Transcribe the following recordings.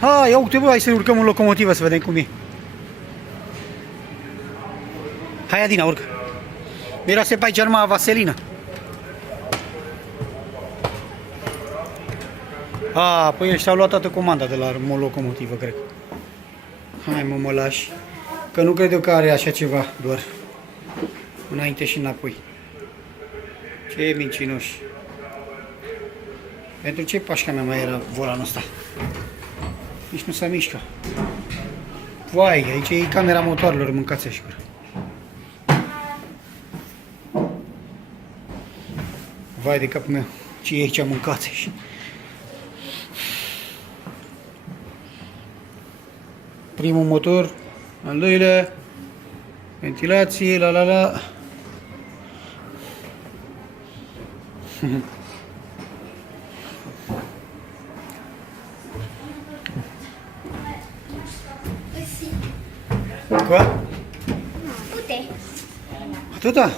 Ha, ia uite bă, hai să ne urcăm în locomotivă să vedem cum e. Hai Adina, urcă. Miroase pe aici numai vaselină. A, păi ăștia au luat toată comanda de la locomotivă, cred. Hai mă lași. Că nu cred eu că are așa ceva, doar înainte și înapoi. Ce mincinoși. Pentru ce pașca mea mai era volanul ăsta? Nici nu se mișcă. Vai, aici e camera motoarelor, mâncați așa. Vai de capul meu, ce e aici, mâncați așa. Primul motor, al doilea, ventilație, la. Quoi? Uite. Atâta?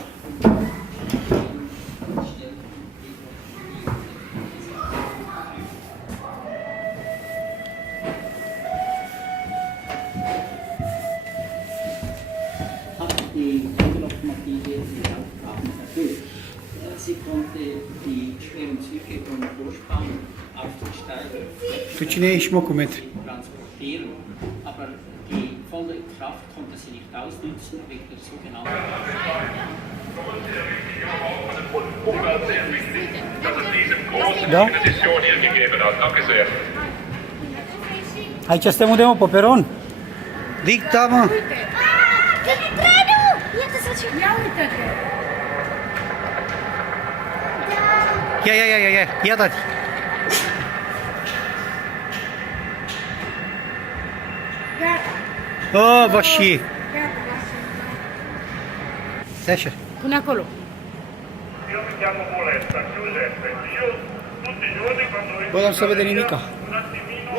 Tu cine ești, mă, cu metri? Aber die volle Kraft konnte sie nicht ausnutzen wegen der sogenannten. Da? Aici suntem unde, mă, pe peron? Dicta, mă! Iată să ce... Ia uite-te! Ia, tati! Oh, va și! Stai așa. Pune acolo. Io mi chiamo Boletta, Giuseppe, io tutti i giorni quando vengo Bă, dar nu se vede nimica. un attimino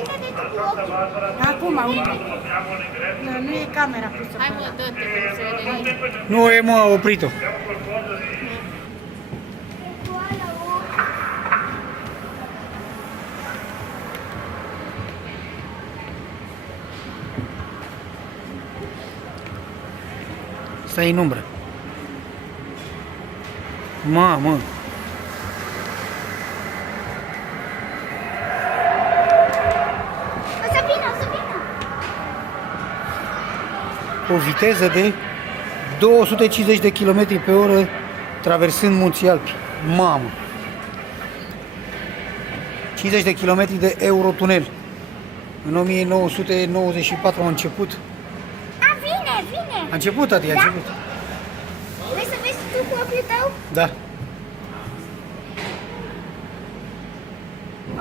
a Santa Barbara Acum, uite. apriamo l'ingresso, Nu e camera pusă. Hai mă, dă-te, că nu se vede nimic. Nu e, mă, oprit-o. abbiamo qualcosa di Stai în umbră. Mamă! O să vină, o să vină! O viteză de 250 de km pe oră traversând Munții Alpi. Mamă! 50 de km de Eurotunel. În 1994 a început. A, vine! A început, tati, a început. Vrei să vezi tu cu ochiul tău? Da.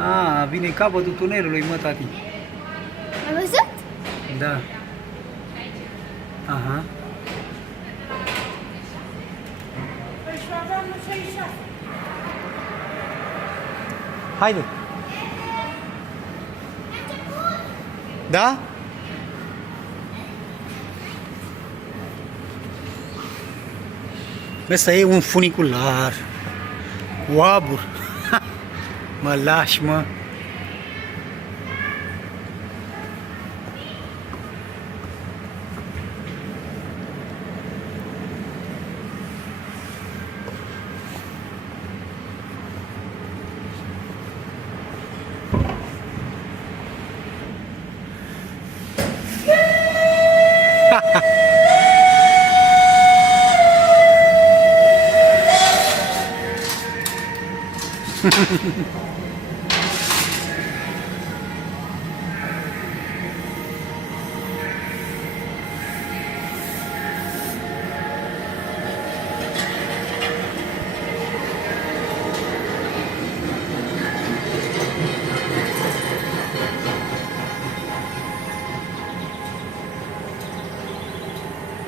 A, vine capătul tunelului, mă, tati. Ai văzut? Da. Aha. Păi și aveam 66. Haide. Da? Ăsta e un funicular cu abur. Mă lași, mă.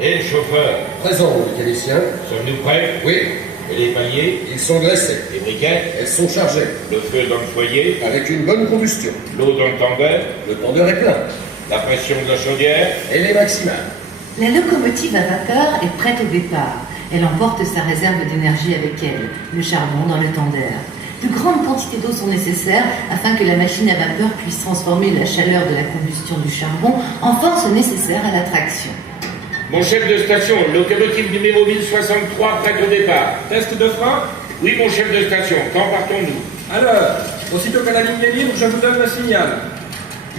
Et le chauffeur, Présent, mécanicien. sommes-nous prêts? Oui, Et les paliers? ils sont dressés. Les briquettes? Elles sont chargées. Le feu dans le foyer? Avec une bonne combustion. L'eau dans le tendeur? Le tendeur est plein. La pression de la chaudière? Elle est maximale. La locomotive à vapeur est prête au départ. Elle emporte sa réserve d'énergie avec elle, le charbon dans le tendeur. De grandes quantités d'eau sont nécessaires afin que la machine à vapeur puisse transformer la chaleur de la combustion du charbon en force nécessaire à la traction. Mon chef de station, locomotive numéro 1063, prête au départ. Test de frein. Oui, mon chef de station, quand partons-nous? Alors, aussitôt que la ligne est libre, je vous donne le signal.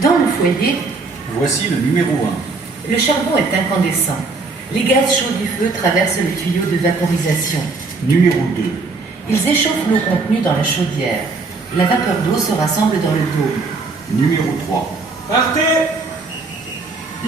Dans le foyer, Voici le numéro 1. le charbon est incandescent. Les gaz chauds du feu traversent les tuyaux de vaporisation. Numéro 2. Ils échauffent l'eau contenue dans la chaudière. La vapeur d'eau se rassemble dans le dôme. Numéro 3. Partez.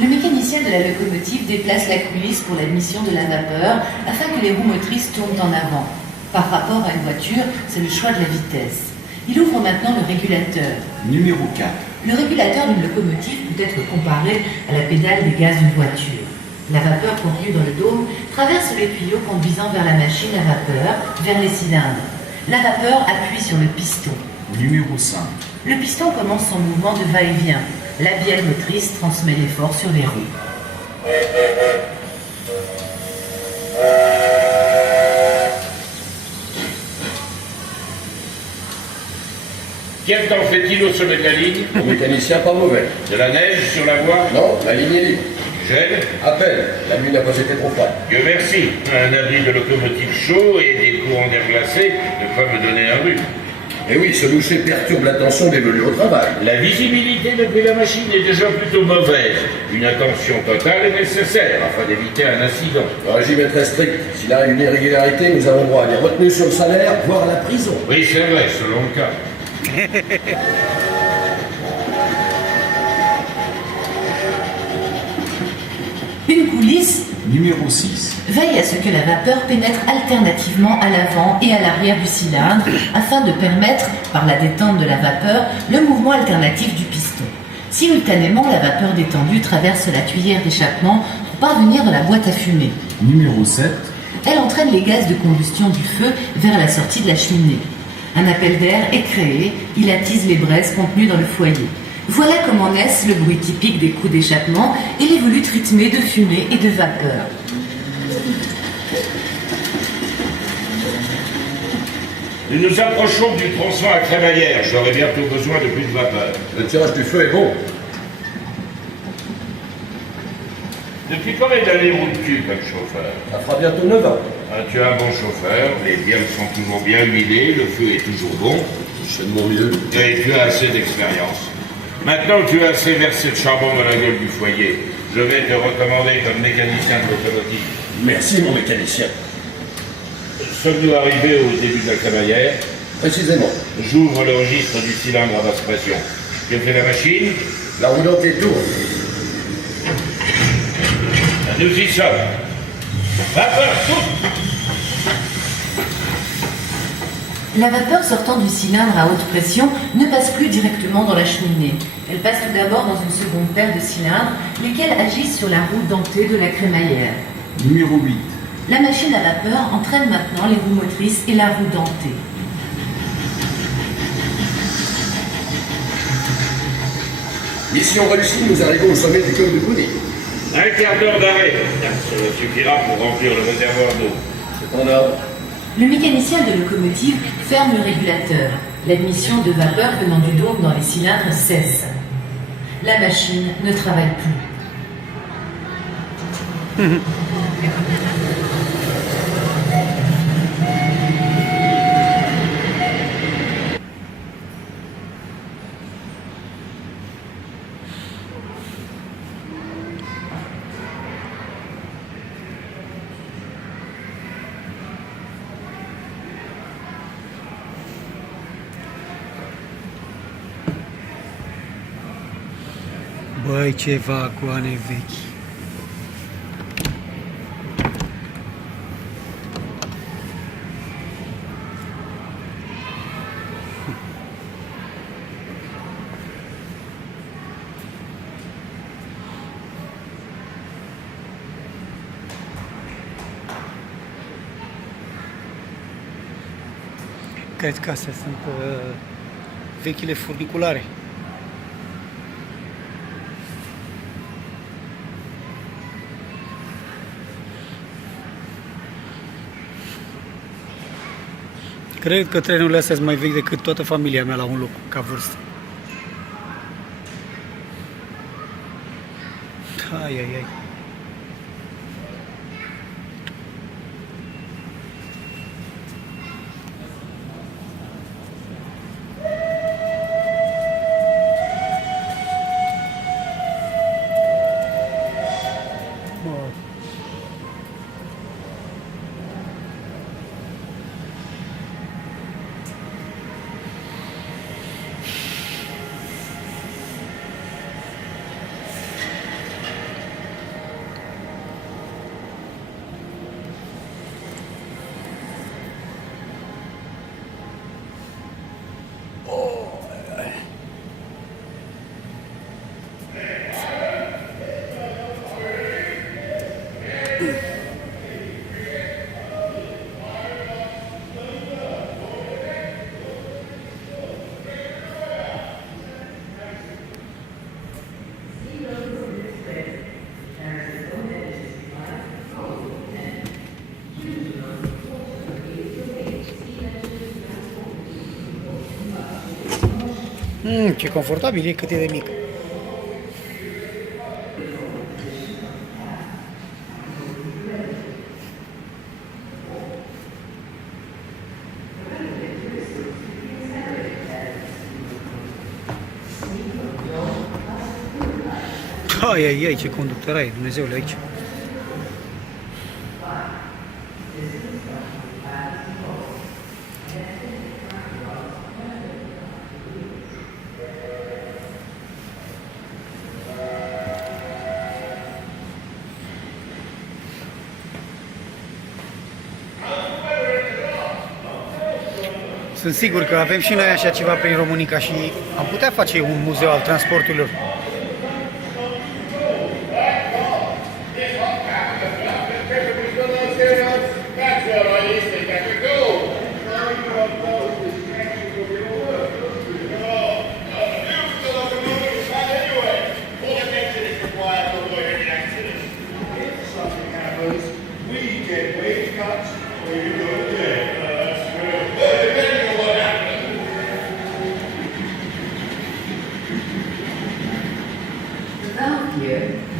Le mécanicien de la locomotive déplace la coulisse pour l'admission de la vapeur afin que les roues motrices tournent en avant. Par rapport à une voiture, c'est le choix de la vitesse. Il ouvre maintenant le régulateur. Numéro 4. Le régulateur d'une locomotive peut être comparé à la pédale des gaz d'une voiture. La vapeur contenue dans le dôme traverse les tuyaux conduisant vers la machine à vapeur, vers les cylindres. La vapeur appuie sur le piston. Numéro 5. Le piston commence son mouvement de va-et-vient. La bielle motrice transmet l'effort sur les roues. Quel temps fait-il au sommet de la ligne? Mon mécanicien, pas mauvais. De la neige sur la voie? Non, la ligne est libre. Gel? À peine. La nuit n'a pas été trop froide. Dieu merci. Un abri de locomotive chaud et des courants d'air glacé ne peuvent me donner un rhume. Et oui, ce loucher perturbe l'attention des venus au travail. La visibilité depuis la machine est déjà plutôt mauvaise. Une attention totale est nécessaire afin d'éviter un incident. Le régime est très strict. S'il a une irrégularité, nous avons droit à des retenues sur le salaire, voire à la prison. Oui, c'est vrai, selon le cas. Une coulisse Numéro 6. veille à ce que la vapeur pénètre alternativement à l'avant et à l'arrière du cylindre afin de permettre, par la détente de la vapeur, le mouvement alternatif du piston. Simultanément, la vapeur détendue traverse la tuyère d'échappement pour parvenir dans la boîte à fumée. Numéro 7. Elle entraîne les gaz de combustion du feu vers la sortie de la cheminée. Un appel d'air est créé, il attise les braises contenues dans le foyer. Voilà comment naissent le bruit typique des coups d'échappement et les volutes rythmées de fumée et de vapeur. Nous nous approchons du tronçon à crémaillère. J'aurai bientôt besoin de plus de vapeur. Le tirage du feu est bon. Depuis combien d'années roules-tu comme chauffeur? Ça fera bientôt 9 ans. Ah, tu es un bon chauffeur, les bielles sont toujours bien huilées, le feu est toujours bon, Je fais de mon mieux. et tu as assez d'expérience. Maintenant que tu as assez versé de charbon dans la gueule du foyer, je vais te recommander comme mécanicien de locomotive. Merci, mon mécanicien. Sommes-nous arrivés au début de la crémaillère? Précisément. J'ouvre le registre du cylindre à basse pression. Je fais la machine. La roulante est tourne. Nous y sommes. Vapeur, souffle. La vapeur sortant du cylindre à haute pression ne passe plus directement dans la cheminée. Elle passe tout d'abord dans une seconde paire de cylindres, lesquels agissent sur la roue dentée de la crémaillère. Numéro 8. La machine à vapeur entraîne maintenant les roues motrices et la roue dentée. Mission réussie, nous arrivons au sommet du col de Gouni. Un quart d'heure d'arrêt. Cela suffira pour remplir le réservoir d'eau. C'est en ordre. Le mécanicien de locomotive ferme le régulateur. L'admission de vapeur venant du dôme dans les cylindres cesse. La machine ne travaille plus. Băi, ce vagoane vechi. Cred că astea sunt vechile furniculare. Cred că trenurile astea sunt mai vechi decât toată familia mea la un loc, ca vârstă. Ai, ai, ai. Ce confortabil e, cât e de mic. Ai, ai, ai, ce conductor ai, Dumnezeule, aici. Sunt sigur că avem și noi așa ceva prin Românica și am putea face un muzeu al transporturilor.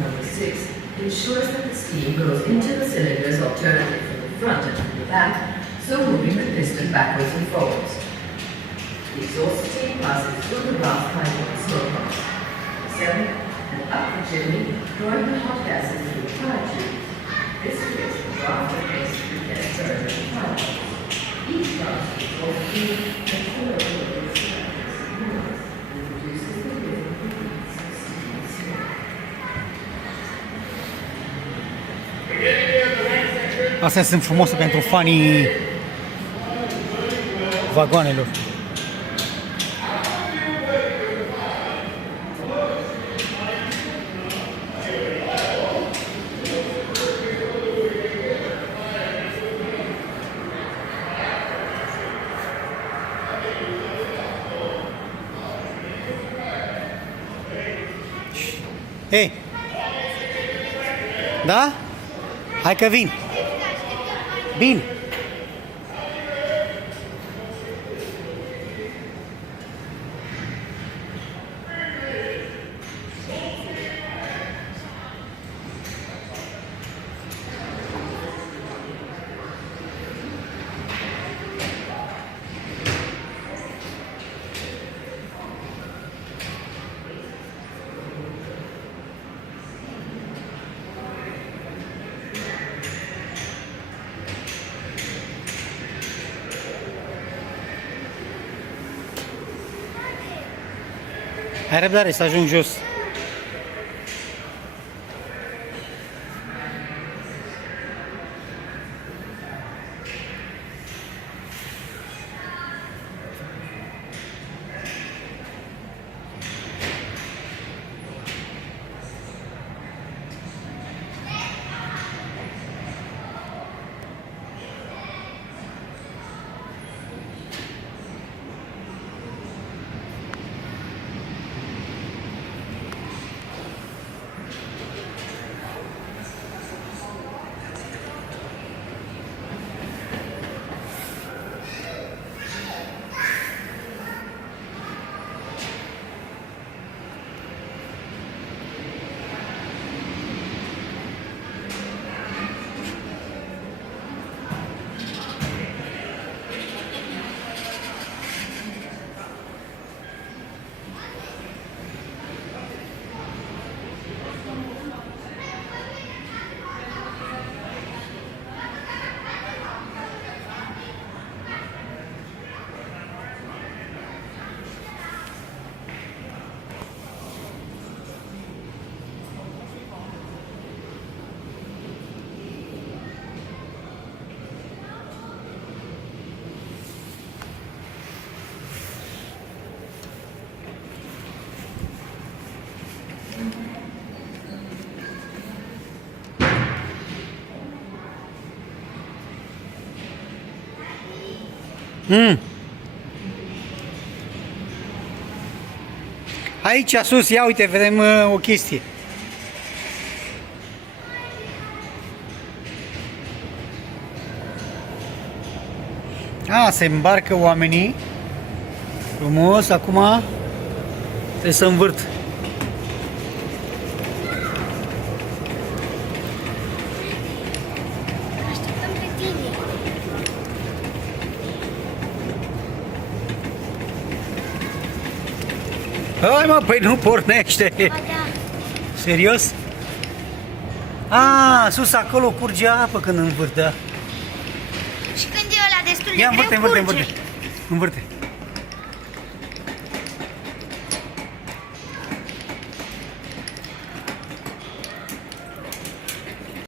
Number 6 ensures that the steam goes into the cylinders alternately from the front and from the back, so moving the piston backwards and forwards. The exhaust steam passes through the blast pipe of the smoke box. 7. And up the chimney, drawing the hot gases through the fire tube. This creates the draft that makes the gas burn in the fire box. Each blast is exhaust tube and full of the cylinders and produces the different movements of steam and smoke. Astea sunt frumoase pentru fanii vagoanelor. Hei! Da? Hai că vin! Bine! Ai răbdare să ajung jos. Aici sus, ia uite, vedem o chestie. Se îmbarcă oamenii. Frumos, acum trebuie să învârt. Așteptăm pe tine. Hai mă, păi nu pornește. Ba da. Serios? Sus acolo curge apă când învârt, da. Și când e ăla destul de Ia greu, învârte, curge. învârte.